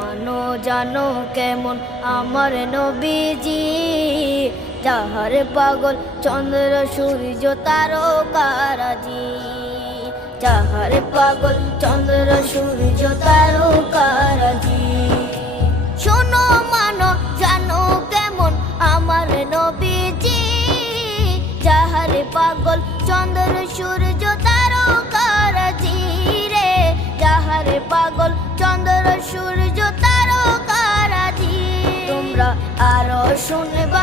মানো জানো কেমন আমার নবীজি, যাহার পাগল চন্দ্র সূর্য তারকারাজি, যাহার পাগল চন্দ্র সূর্য তারকারাজি। শোনো মানো জানো কেমন আমার নবীজি, যাহার পাগল চন্দ্র সূর্য তারকারাজি রে, যাহার পাগল চন্দ্র সূর্য তারকারাজি। তোমরা আরো শুনবা